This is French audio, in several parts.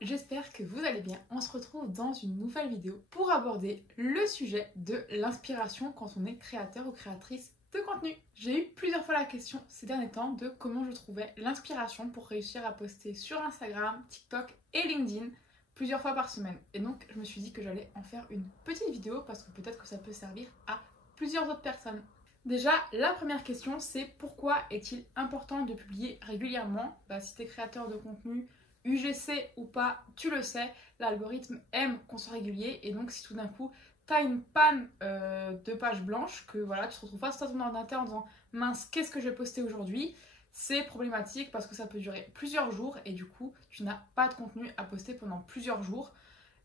j'espère que vous allez bien. On se retrouve dans une nouvelle vidéo pour aborder le sujet de l'inspiration quand on est créateur ou créatrice de contenu. J'ai eu plusieurs fois la question ces derniers temps de comment je trouvais l'inspiration pour réussir à poster sur Instagram, TikTok et LinkedIn plusieurs fois par semaine. Et donc je me suis dit que j'allais en faire une petite vidéo parce que peut-être que ça peut servir à plusieurs autres personnes. Déjà, la première question, c'est pourquoi est-il important de publier régulièrement ? Si tu es créateur de contenu, UGC ou pas, tu le sais, l'algorithme aime qu'on soit régulier et donc si tout d'un coup tu as une panne de page blanche, que voilà, tu te retrouves face à ton ordinateur en disant mince, qu'est-ce que je vais poster aujourd'hui ? C'est problématique parce que ça peut durer plusieurs jours et du coup tu n'as pas de contenu à poster pendant plusieurs jours.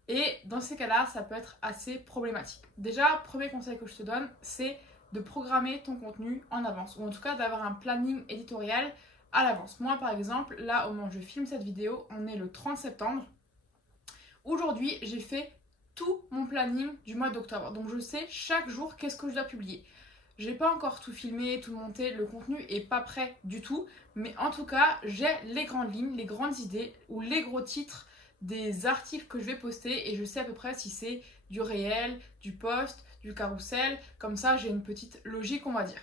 Et dans ces cas-là, ça peut être assez problématique. Déjà, premier conseil que je te donne, c'est de programmer ton contenu en avance, ou en tout cas d'avoir un planning éditorial à l'avance. Moi par exemple, là au moment où je filme cette vidéo, on est le 30 septembre. Aujourd'hui, j'ai fait tout mon planning du mois d'octobre. Donc je sais chaque jour qu'est-ce que je dois publier. J'ai pas encore tout filmé, tout monté, le contenu est pas prêt du tout. Mais en tout cas, j'ai les grandes lignes, les grandes idées ou les gros titres des articles que je vais poster et je sais à peu près si c'est du réel, du post, du carrousel. Comme ça, j'ai une petite logique, on va dire.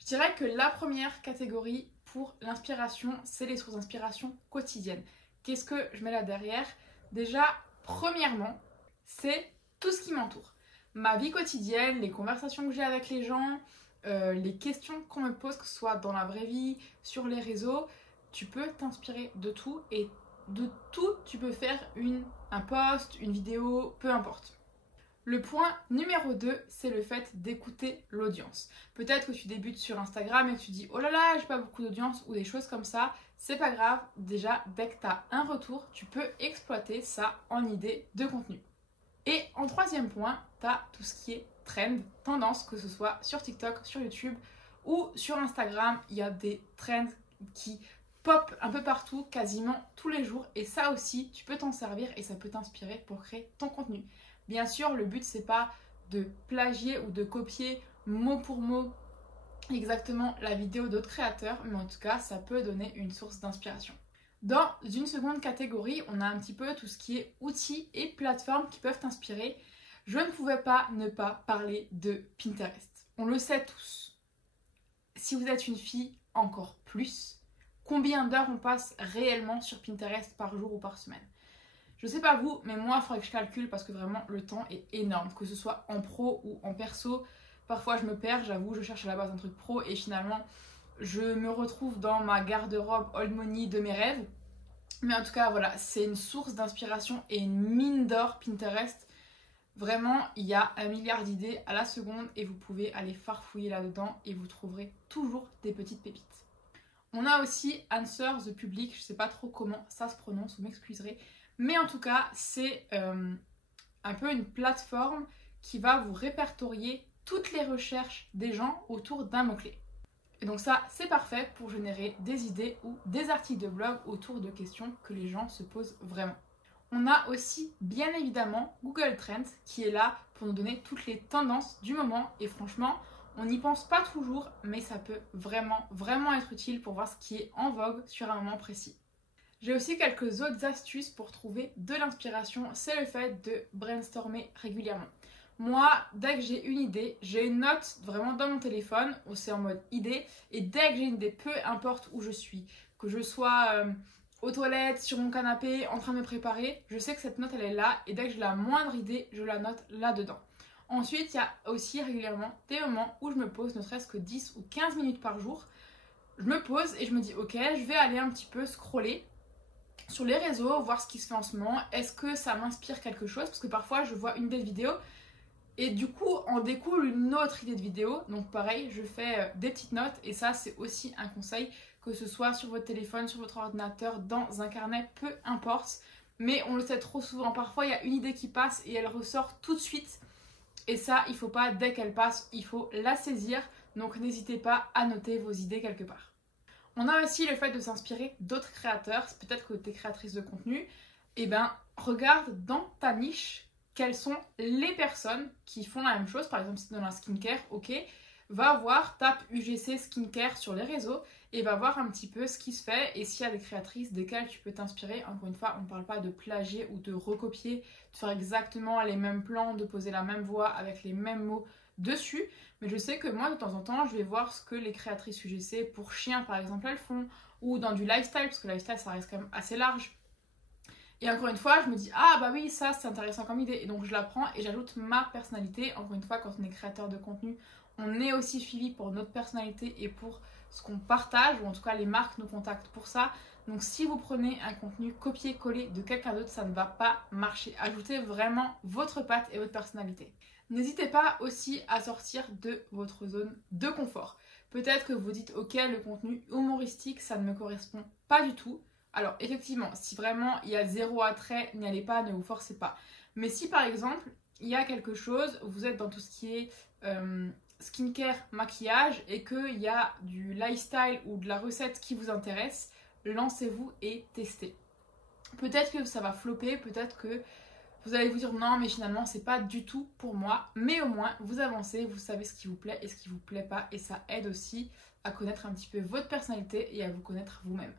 Je dirais que la première catégorie pour l'inspiration, c'est les sources d'inspiration quotidiennes. Qu'est-ce que je mets là derrière ? Déjà, premièrement, c'est tout ce qui m'entoure. Ma vie quotidienne, les conversations que j'ai avec les gens, les questions qu'on me pose, que ce soit dans la vraie vie, sur les réseaux. Tu peux t'inspirer de tout et de tout, tu peux faire un post, une vidéo, peu importe. Le point numéro 2, c'est le fait d'écouter l'audience. Peut-être que tu débutes sur Instagram et tu dis « Oh là là, j'ai pas beaucoup d'audience » ou des choses comme ça. C'est pas grave, déjà, dès que tu as un retour, tu peux exploiter ça en idée de contenu. Et en troisième point, tu as tout ce qui est trend, tendance, que ce soit sur TikTok, sur YouTube ou sur Instagram. Il y a des trends qui pop un peu partout, quasiment tous les jours. Et ça aussi, tu peux t'en servir et ça peut t'inspirer pour créer ton contenu. Bien sûr, le but, c'est pas de plagier ou de copier mot pour mot exactement la vidéo d'autres créateurs, mais en tout cas, ça peut donner une source d'inspiration. Dans une seconde catégorie, on a un petit peu tout ce qui est outils et plateformes qui peuvent t'inspirer. Je ne pouvais pas ne pas parler de Pinterest. On le sait tous. Si vous êtes une fille, encore plus. Combien d'heures on passe réellement sur Pinterest par jour ou par semaine ? Je sais pas vous, mais moi, il faudrait que je calcule parce que vraiment, le temps est énorme. Que ce soit en pro ou en perso, parfois je me perds, j'avoue, je cherche à la base un truc pro et finalement, je me retrouve dans ma garde-robe old money de mes rêves. Mais en tout cas, voilà, c'est une source d'inspiration et une mine d'or, Pinterest. Vraiment, il y a 1 milliard d'idées à la seconde et vous pouvez aller farfouiller là-dedans et vous trouverez toujours des petites pépites. On a aussi Answer the Public, je sais pas trop comment ça se prononce, vous m'excuserez. Mais en tout cas, c'est un peu une plateforme qui va vous répertorier toutes les recherches des gens autour d'un mot-clé. Et donc ça, c'est parfait pour générer des idées ou des articles de blog autour de questions que les gens se posent vraiment. On a aussi, bien évidemment, Google Trends qui est là pour nous donner toutes les tendances du moment. Et franchement, on n'y pense pas toujours, mais ça peut vraiment être utile pour voir ce qui est en vogue sur un moment précis. J'ai aussi quelques autres astuces pour trouver de l'inspiration, c'est le fait de brainstormer régulièrement. Moi, dès que j'ai une idée, j'ai une note vraiment dans mon téléphone, où c'est en mode idée, et dès que j'ai une idée, peu importe où je suis, que je sois aux toilettes, sur mon canapé, en train de me préparer, je sais que cette note elle est là, et dès que j'ai la moindre idée, je la note là-dedans. Ensuite, il y a aussi régulièrement des moments où je me pose, ne serait-ce que 10 ou 15 minutes par jour, je me pose et je me dis ok, je vais aller un petit peu scroller sur les réseaux, voir ce qui se fait en ce moment, est-ce que ça m'inspire quelque chose, parce que parfois je vois une idée de vidéo et du coup en découle une autre idée de vidéo, donc pareil, je fais des petites notes et ça c'est aussi un conseil, que ce soit sur votre téléphone, sur votre ordinateur, dans un carnet, peu importe, mais on le sait trop souvent, parfois il y a une idée qui passe et elle ressort tout de suite et ça il faut pas, dès qu'elle passe, il faut la saisir, donc n'hésitez pas à noter vos idées quelque part. On a aussi le fait de s'inspirer d'autres créateurs, peut-être que tu es créatrice de contenu, et regarde dans ta niche quelles sont les personnes qui font la même chose, par exemple si tu es dans la skincare, ok, va voir, tape UGC Skincare sur les réseaux et va voir un petit peu ce qui se fait et s'il y a des créatrices desquelles tu peux t'inspirer. Encore une fois, on ne parle pas de plagier ou de recopier, de faire exactement les mêmes plans, de poser la même voix avec les mêmes mots dessus. Mais je sais que moi, de temps en temps, je vais voir ce que les créatrices UGC pour chiens, par exemple, elles font, ou dans du lifestyle, parce que le lifestyle, ça reste quand même assez large. Et encore une fois, je me dis, ah bah oui, ça c'est intéressant comme idée. Et donc je la prends et j'ajoute ma personnalité. Encore une fois, quand on est créateur de contenu, on est aussi suivi pour notre personnalité et pour ce qu'on partage, ou en tout cas les marques nous contactent pour ça. Donc si vous prenez un contenu copié-collé de quelqu'un d'autre, ça ne va pas marcher. Ajoutez vraiment votre patte et votre personnalité. N'hésitez pas aussi à sortir de votre zone de confort. Peut-être que vous dites, ok, le contenu humoristique, ça ne me correspond pas du tout. Alors effectivement, si vraiment il y a zéro attrait, n'y allez pas, ne vous forcez pas. Mais si par exemple, il y a quelque chose, vous êtes dans tout ce qui est skincare, maquillage, et qu'il y a du lifestyle ou de la recette qui vous intéresse, lancez-vous et testez. Peut-être que ça va flopper, peut-être que vous allez vous dire non mais finalement c'est pas du tout pour moi, mais au moins vous avancez, vous savez ce qui vous plaît et ce qui vous plaît pas, et ça aide aussi à connaître un petit peu votre personnalité et à vous connaître vous-même.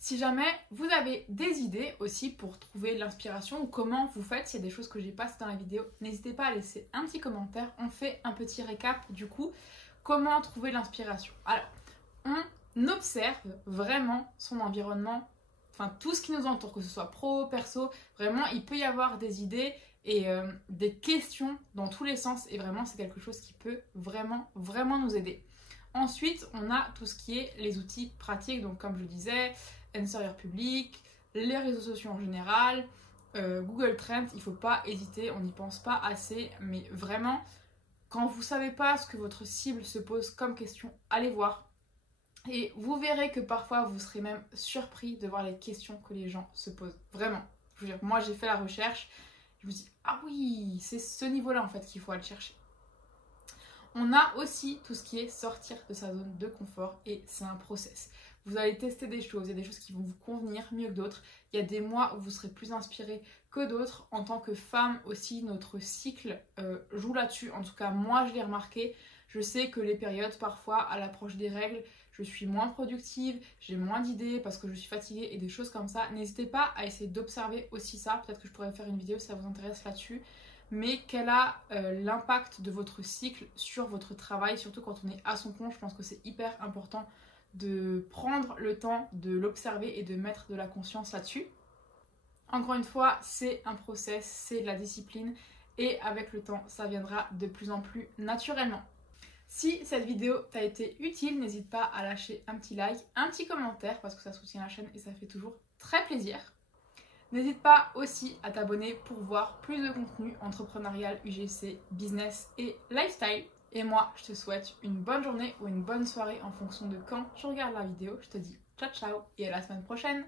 Si jamais vous avez des idées aussi pour trouver l'inspiration ou comment vous faites, s'il y a des choses que j'ai pas citées dans la vidéo, n'hésitez pas à laisser un petit commentaire. On fait un petit récap du coup, comment trouver l'inspiration. Alors, on observe vraiment son environnement, enfin tout ce qui nous entoure, que ce soit pro, perso, vraiment il peut y avoir des idées et des questions dans tous les sens, et vraiment c'est quelque chose qui peut vraiment nous aider. Ensuite, on a tout ce qui est les outils pratiques, donc comme je disais, Answer Public, les réseaux sociaux en général, Google Trends, il ne faut pas hésiter, on n'y pense pas assez, mais vraiment, quand vous ne savez pas ce que votre cible se pose comme question, allez voir. Et vous verrez que parfois, vous serez même surpris de voir les questions que les gens se posent. Vraiment. Je veux dire, moi, j'ai fait la recherche, je me dis, ah oui, c'est ce niveau-là en fait qu'il faut aller chercher. On a aussi tout ce qui est sortir de sa zone de confort, et c'est un process. Vous allez tester des choses, il y a des choses qui vont vous convenir mieux que d'autres. Il y a des mois où vous serez plus inspiré que d'autres. En tant que femme aussi, notre cycle joue là-dessus. En tout cas, moi, je l'ai remarqué. Je sais que les périodes, parfois, à l'approche des règles, je suis moins productive, j'ai moins d'idées parce que je suis fatiguée et des choses comme ça. N'hésitez pas à essayer d'observer aussi ça. Peut-être que je pourrais faire une vidéo si ça vous intéresse là-dessus. Mais quel a l'impact de votre cycle sur votre travail, surtout quand on est à son compte. Je pense que c'est hyper important de prendre le temps de l'observer et de mettre de la conscience là-dessus. Encore une fois, c'est un process, c'est de la discipline, et avec le temps, ça viendra de plus en plus naturellement. Si cette vidéo t'a été utile, n'hésite pas à lâcher un petit like, un petit commentaire, parce que ça soutient la chaîne et ça fait toujours très plaisir. N'hésite pas aussi à t'abonner pour voir plus de contenu entrepreneurial, UGC, business et lifestyle. Et moi, je te souhaite une bonne journée ou une bonne soirée en fonction de quand tu regardes la vidéo. Je te dis ciao ciao et à la semaine prochaine.